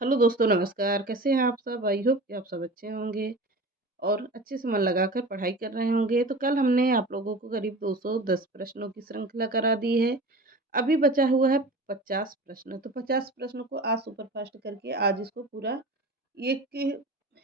Hello दोस्तों, नमस्कार। कैसे हैं आप सब? आई होप कि आप सब अच्छे होंगे और अच्छे से मन लगाकर पढ़ाई कर रहे होंगे। तो कल हमने आप लोगों को करीब 210 प्रश्नों की श्रृंखला करा दी है। अभी बचा हुआ है 50 प्रश्न। तो 50 प्रश्नों को आज सुपरफास्ट करके आज इसको पूरा एक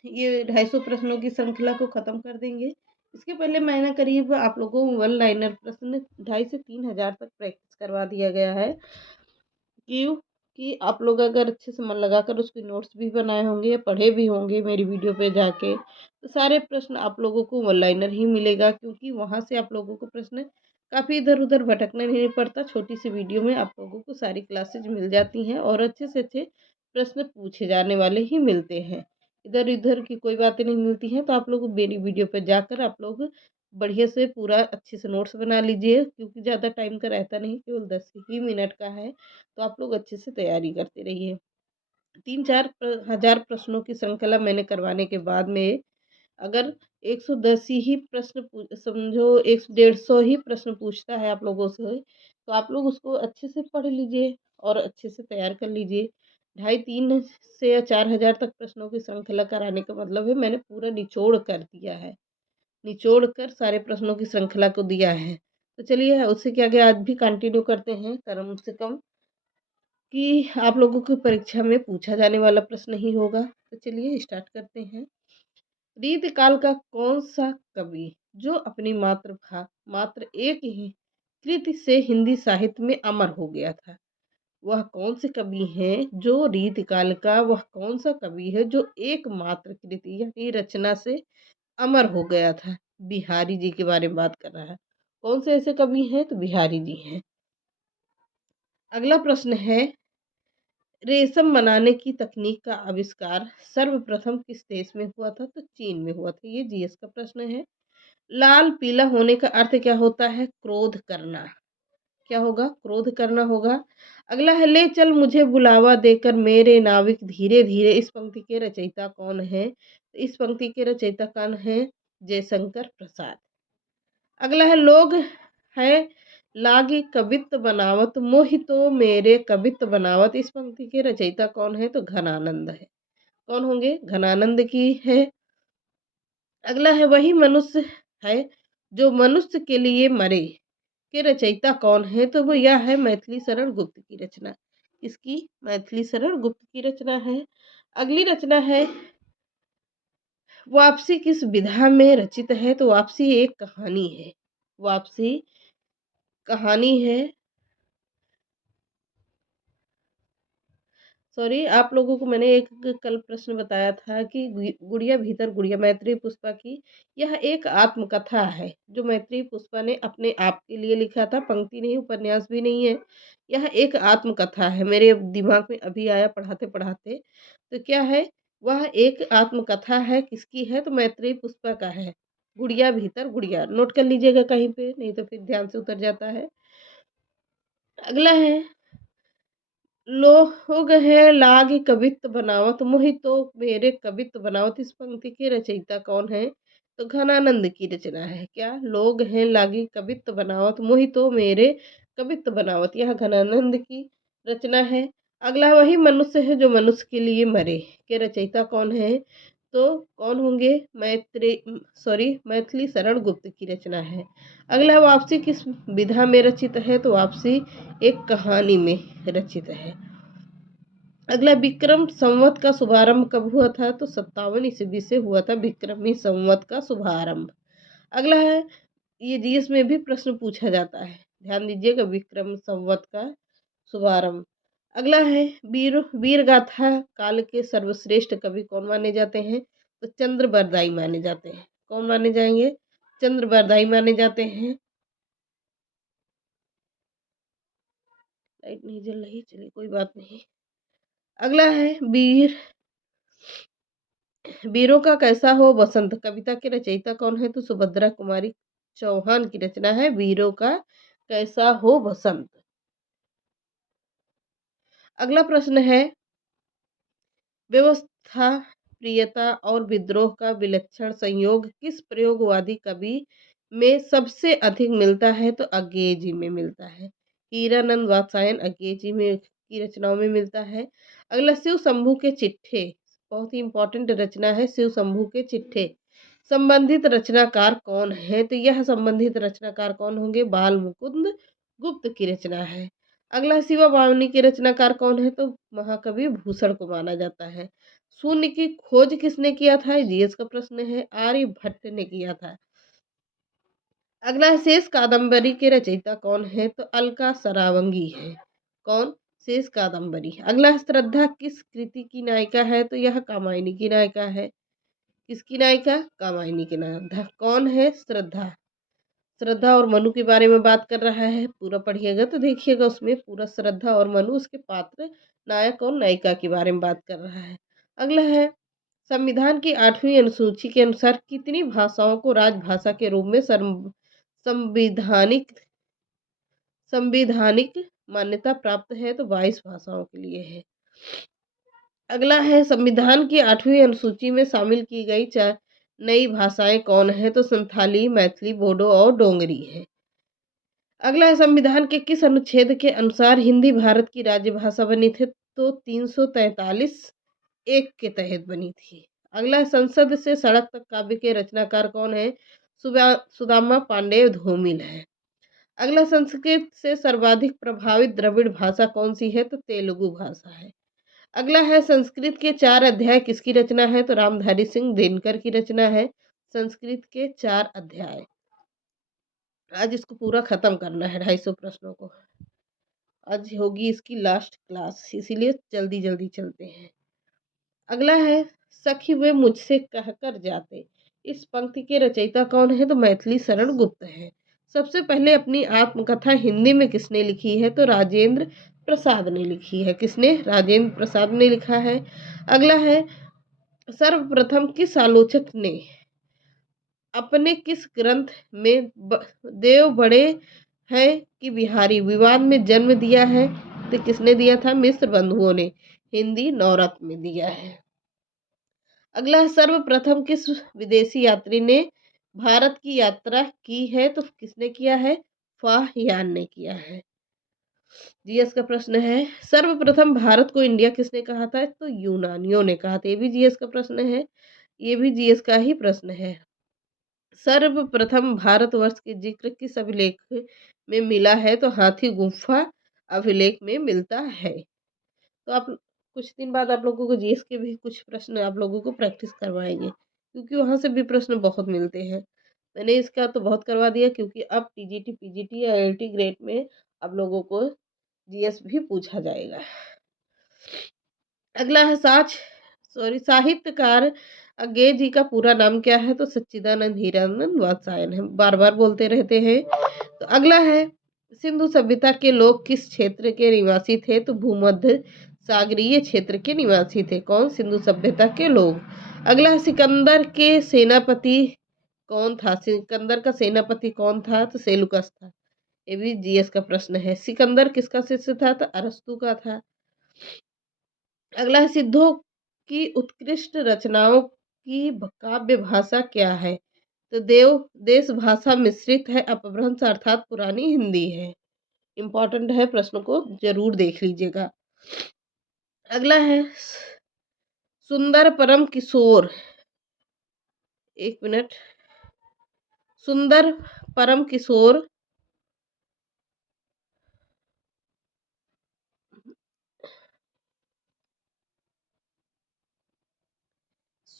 ये 250 प्रश्नों की श्रृंखला को ख़त्म कर देंगे। इसके पहले मैंने करीब आप लोगों को वन लाइनर प्रश्न 2500 से 3000 तक प्रैक्टिस करवा दिया गया है। क्यों कि आप लोग अगर अच्छे से मन लगाकर उसके नोट्स भी बनाए होंगे या पढ़े भी होंगे मेरी वीडियो पे जाके, तो सारे प्रश्न आप लोगों को वन लाइनर ही मिलेगा, क्योंकि वहाँ से आप लोगों को प्रश्न काफ़ी इधर उधर भटकना नहीं पड़ता। छोटी सी वीडियो में आप लोगों को सारी क्लासेज मिल जाती हैं और अच्छे से अच्छे प्रश्न पूछे जाने वाले ही मिलते हैं। इधर उधर की कोई बातें नहीं मिलती हैं। तो आप लोग मेरी वीडियो पर जाकर आप लोग बढ़िया से पूरा अच्छे से नोट्स बना लीजिए, क्योंकि ज़्यादा टाइम का रहता नहीं, केवल 10 ही मिनट का है। तो आप लोग अच्छे से तैयारी करते रहिए। 3-4 हज़ार प्रश्नों की श्रृंखला मैंने करवाने के बाद में अगर 110 ही प्रश्न समझो 1 150 ही प्रश्न पूछता है आप लोगों से, तो आप लोग उसको अच्छे से पढ़ लीजिए और अच्छे से तैयार कर लीजिए। ढाई 3 से या 4000 तक प्रश्नों की श्रृंखला कराने का मतलब है मैंने पूरा निचोड़ कर दिया है। निचोड़ कर सारे प्रश्नों की श्रृंखला को दिया है। तो चलिए उससे क्या गया, आज भी कंटिन्यू करते हैं कम से कम कि आप लोगों की परीक्षा में पूछा जाने वाला प्रश्न ही होगा। तो चलिए स्टार्ट करते हैं। रीतकाल का कौन सा कवि जो अपनी मात्र एक ही कृति से हिंदी साहित्य में अमर हो गया था? वह कौन से कवि हैं जो रीतकाल का वह कौन सा कवि है जो एकमात्र कृति यानी रचना से अमर हो गया था? बिहारी जी के बारे में बात कर रहा है। कौन से ऐसे कवि हैं? तो बिहारी जी हैं। अगला प्रश्न है, रेशम बनाने की तकनीक का आविष्कार सर्वप्रथम किस देश में हुआ था? तो चीन में हुआ था। ये जीएस का प्रश्न है। लाल पीला होने का अर्थ क्या होता है? क्रोध करना। क्या होगा? क्रोध करना होगा। अगला है, ले चल मुझे बुलावा देकर मेरे नाविक धीरे धीरे। इस पंक्ति के रचयिता कौन है? तो इस पंक्ति के रचयिता कौन है? जयशंकर प्रसाद। अगला है, लोग है लागे कवित्त बनावत मोहि तो मेरे कवित्त बनावत। इस पंक्ति के रचयिता कौन है? तो घनानंद है। कौन होंगे? घनानंद की है। अगला है, वही मनुष्य है जो मनुष्य के लिए मरे के रचयिता कौन है? तो वो यह है मैथिली शरण गुप्त की रचना। इसकी मैथिली शरण गुप्त की रचना है। अगली रचना है, वापसी किस विधा में रचित है? तो वापसी एक कहानी है। वापसी कहानी है। सॉरी, आप लोगों को मैंने एक कल प्रश्न बताया था कि गुड़िया भीतर गुड़िया मैत्रेयी पुष्पा की यह एक आत्मकथा है जो मैत्रेयी पुष्पा ने अपने आप के लिए लिखा था। पंक्ति नहीं, उपन्यास भी नहीं है। यह एक आत्मकथा है। मेरे दिमाग में अभी आया पढ़ाते पढ़ाते। तो क्या है? वह एक आत्मकथा है। किसकी है? तो मैत्रेयी पुष्पा का है। गुड़िया भीतर गुड़िया नोट कर लीजिएगा कहीं पे, नहीं तो फिर ध्यान से उतर जाता है। अगला है, लोग है लाग कवित्त बनावत मोहि तो मेरे कवित्त बनावत। इस पंक्ति के रचयिता कौन है? तो घनानंद की रचना है। क्या? लोग हैं लागी कवित्त बनावत मोहि तो मेरे कवित्त बनावत। यह घनानंद की रचना है। अगला, वही मनुष्य है जो मनुष्य के लिए मरे के रचयिता कौन है? तो कौन होंगे? मैथिली शरण गुप्त की रचना है। अगला, वापसी किस विधा में रचित है? तो वापसी एक कहानी में रचित है। अगला, विक्रम संवत का शुभारंभ कब हुआ था? तो 57 ईस्वी से हुआ था विक्रमी संवत का शुभारंभ। अगला है, ये जीएस में भी प्रश्न पूछा जाता है, ध्यान दीजिएगा, विक्रम संवत का शुभारंभ। अगला है, वीर गाथा काल के सर्वश्रेष्ठ कवि कौन माने जाते हैं? तो चंद्र बरदाई माने जाते हैं। कौन माने जाएंगे? चंद्र बरदाई माने जाते हैं। लाइट नहीं जल रही, चलिए कोई बात नहीं। अगला है, वीरों का कैसा हो बसंत कविता के रचयिता कौन है? तो सुभद्रा कुमारी चौहान की रचना है वीरों का कैसा हो बसंत। अगला प्रश्न है, व्यवस्था प्रियता और विद्रोह का विलक्षण संयोग किस प्रयोगवादी कवि में सबसे अधिक मिलता है? तो अज्ञेय जी में मिलता है। हीरानंद वात्सायन अज्ञेय जी में की रचनाओं में मिलता है। अगला शिव शंभू के चिट्ठे, बहुत ही इम्पोर्टेंट रचना है शिव शंभू के चिट्ठे। संबंधित रचनाकार कौन है? तो यह संबंधित रचनाकार कौन होंगे? बाल मुकुंद गुप्त की रचना है। अगला शिवा वावनी के रचनाकार कौन है? तो महाकवि भूषण को माना जाता है। शून्य की खोज किसने किया था? जीएस का प्रश्न है, आर्यभट्ट ने किया था। अगला शेष कादम्बरी के रचयिता कौन है? तो अलका सरावंगी है। कौन? शेष कादम्बरी। अगला श्रद्धा किस कृति की नायिका है? तो यह कामायनी की नायिका है। किसकी नायिका? कामायनी की नायिका। कौन है? श्रद्धा। श्रद्धा और मनु के बारे में बात कर रहा है, पूरा पढ़िएगा तो देखिएगा उसमें पूरा श्रद्धा और मनु उसके पात्र, नायक और नायिका के बारे में बात कर रहा है। अगला है संविधान की 8वीं अनुसूची के अनुसार कितनी भाषाओं को राजभाषा के रूप में संविधानिक संविधानिक मान्यता प्राप्त है? तो 22 भाषाओं के लिए है। अगला है संविधान की 8वीं अनुसूची में शामिल की गई 4 नई भाषाएं कौन है? तो संथाली, मैथिली, बोडो और डोंगरी है। अगला है संविधान के किस अनुच्छेद के अनुसार हिंदी भारत की राज्यभाषा बनी थी? तो 343 एक के तहत बनी थी। अगला है संसद से सड़क तक काव्य के रचनाकार कौन है? सुदामा पांडेय धूमिल है। अगला संस्कृत से सर्वाधिक प्रभावित द्रविड़ भाषा कौन सी है? तो तेलुगु भाषा है। अगला है संस्कृत के 4 अध्याय किसकी रचना है? तो रामधारी सिंह दिनकर की रचना है संस्कृत के 4 अध्याय। आज इसको पूरा खत्म करना है 250 प्रश्नों को। आज होगी इसकी लास्ट क्लास, इसीलिए जल्दी जल्दी चलते हैं। अगला है सखी वे मुझसे कहकर जाते, इस पंक्ति के रचयिता कौन है? तो मैथिली शरण गुप्त है। सबसे पहले अपनी आत्मकथा हिंदी में किसने लिखी है? तो राजेंद्र प्रसाद ने लिखी है। किसने? राजेंद्र प्रसाद ने लिखा है। अगला है सर्वप्रथम किस आलोचक ने अपने किस ग्रंथ में देव बड़े हैं कि बिहारी विवाद में जन्म दिया है? तो किसने दिया था? मिश्र बंधुओं ने हिंदी नवरत्न में दिया है। अगला सर्वप्रथम किस विदेशी यात्री ने भारत की यात्रा की है? तो किसने किया है? फाहियान ने किया है। जीएस का प्रश्न है सर्वप्रथम भारत को इंडिया किसने कहा था? तो यूनानियों ने कहा था। ये भी जीएस का प्रश्न है, ये भी जीएस का ही प्रश्न है। सर्वप्रथम भारतवर्ष के जिक्र किस अभिलेख में मिला है? तो हाथी गुफा अभिलेख में मिलता है। तो आप कुछ दिन बाद आप लोगों को जीएस के भी कुछ प्रश्न आप लोगों को प्रैक्टिस करवाएंगे, क्योंकि वहां से भी प्रश्न बहुत मिलते हैं। मैंने इसका तो बहुत करवा दिया, क्योंकि अब टीजीटी पीजीटी या आईआईटी ग्रेड में आप लोगों को जीएस भी पूछा जाएगा। अगला है साहित्यकार अज्ञे जी का पूरा नाम क्या है? तो सच्चिदानंद हीरानंद वात्स्यायन है, बार बार बोलते रहते हैं। तो अगला है सिंधु सभ्यता के लोग किस क्षेत्र के निवासी थे? तो भूमध्य सागरीय क्षेत्र के निवासी थे। कौन? सिंधु सभ्यता के लोग। अगला है सिकंदर के सेनापति कौन था? सिकंदर का सेनापति कौन था? तो सेलुकस था। ये भी जीएस का प्रश्न है। सिकंदर किसका शिष्य था? तो अरस्तु का था। अगला है सिद्धों की उत्कृष्ट रचनाओं की काव्य भाषा क्या है? तो देश भाषा मिश्रित है, अपभ्रंश अर्थात पुरानी हिंदी है। इंपॉर्टेंट है, प्रश्न को जरूर देख लीजिएगा। अगला है सुंदर परम किशोर, एक मिनट, सुंदर परम किशोर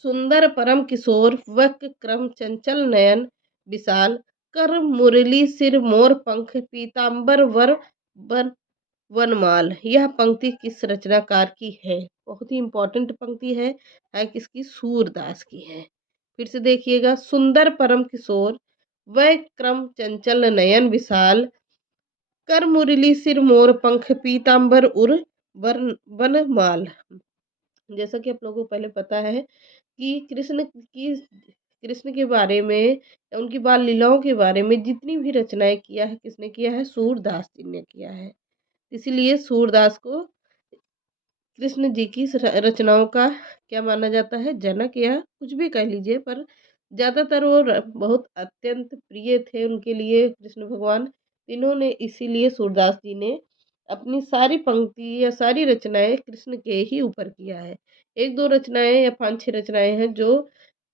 सुंदर परम किशोर वक क्रम चंचल नयन विशाल कर मुरली सिर मोर पंख पीताम्बर वर वन वनमाल, यह पंक्ति किस रचनाकार की है? बहुत ही इंपॉर्टेंट पंक्ति है किसकी? सूरदास की है। फिर से देखिएगा, सुंदर परम किशोर वह क्रम चंचल नयन विशाल कर मुरली सिर मोर पंख पीताम्बर उर वनमाल। जैसा कि आप लोगों को पहले पता है कि कृष्ण के बारे में या उनकी बाल लीलाओं के बारे में जितनी भी रचनाएं किया है, किसने किया है? सूरदास जी ने किया है। इसीलिए सूरदास को कृष्ण जी की रचनाओं का क्या माना जाता है? जनक, या कुछ भी कह लीजिए, पर ज़्यादातर वो बहुत अत्यंत प्रिय थे उनके लिए कृष्ण भगवान। इन्होंने इसीलिए सूरदास जी ने अपनी सारी पंक्ति या सारी रचनाएँ कृष्ण के ही ऊपर किया है। 1-2 रचनाएँ या 5-6 रचनाएँ हैं जो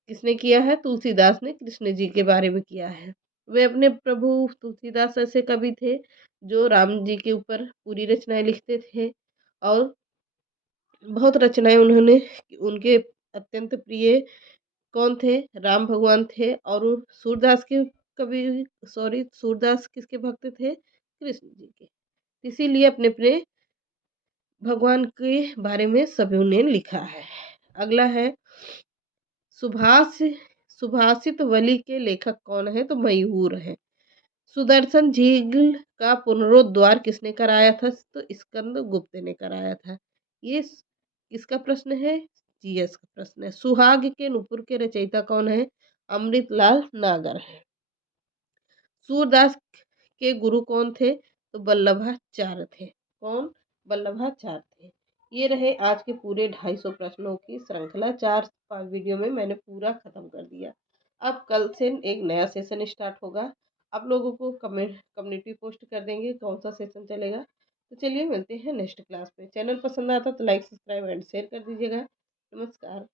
किसने किया है? तुलसीदास ने कृष्ण जी के बारे में किया है। वे अपने प्रभु तुलसीदास ऐसे कवि थे जो राम जी के ऊपर पूरी रचनाएँ लिखते थे और बहुत रचनाएँ उन्होंने उनके अत्यंत प्रिय कौन थे? राम भगवान थे और सूरदास के कवि सूरदास किसके भक्त थे? कृष्ण जी के। इसीलिए अपने-अपने भगवान के बारे में सभी ने लिखा है। अगला है सुभाष सुभाषित वली के लेखक कौन है? तो मयूर हैं। सुदर्शन झील का पुनरुद्धार किसने कराया था? तो स्कंदगुप्त ने कराया था। ये किसका प्रश्न है? जीएस का प्रश्न है। सुहाग के नुपुर के रचयिता कौन है? अमृतलाल नागर है। सूरदास के गुरु कौन थे? तो वल्लभाचार्य थे। कौन? वल्लभाचार्य थे। ये रहे आज के पूरे 250 प्रश्नों की श्रृंखला। 4-5 वीडियो में मैंने पूरा खत्म कर दिया। अब कल से एक नया सेशन स्टार्ट होगा। आप लोगों को कम्युनिटी पोस्ट कर देंगे कौन सा सेशन चलेगा। तो चलिए मिलते हैं नेक्स्ट क्लास में। चैनल पसंद आता तो लाइक, सब्सक्राइब एंड शेयर कर दीजिएगा। नमस्कार।